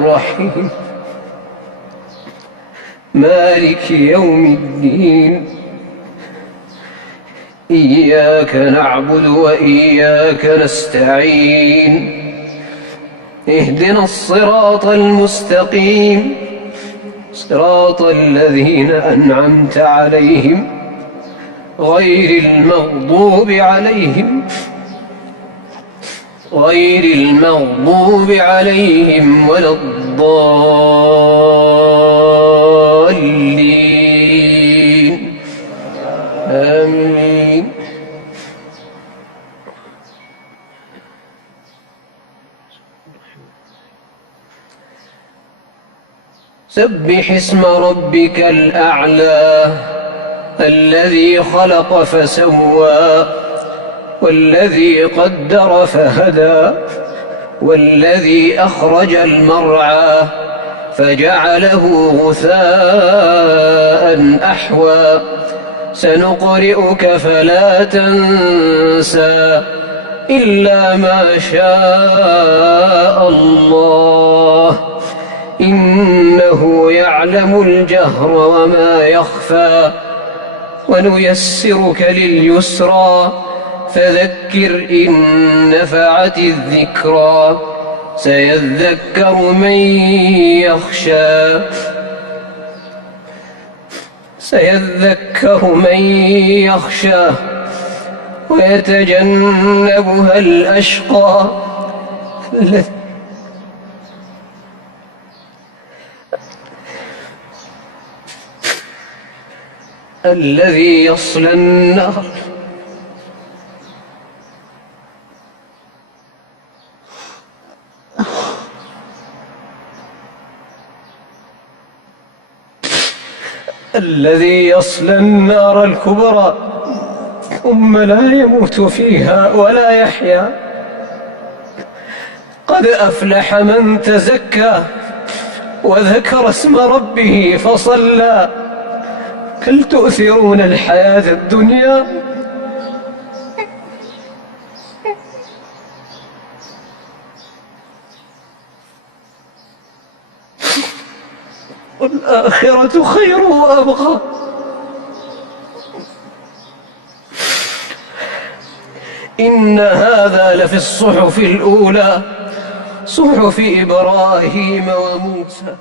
الرحيم مالك يوم الدين إياك نعبد وإياك نستعين اهدنا الصراط المستقيم صراط الذين أنعمت عليهم غير المغضوب عليهم ولا الضالين آمين. سبح اسم ربك الأعلى الذي خلق فسوى والذي قدر فهدى والذي أخرج المرعى فجعله غثاء أحوى سنقرئك فلا تنسى إلا ما شاء الله إنه يعلم الجهر وما يخفى ونيسرك لليسرى فذكر إن نفعت الذكرى سيذكر من يخشى ويتجنبها الأشقى الذي يصلى النار الكبرى ثم لا يموت فيها ولا يحيا قد أفلح من تزكى وذكر اسم ربه فصلى بل تؤثرون الحياة الدنيا والآخرة خير وأبقى إن هذا لفي الصحف الأولى صحف إبراهيم وموسى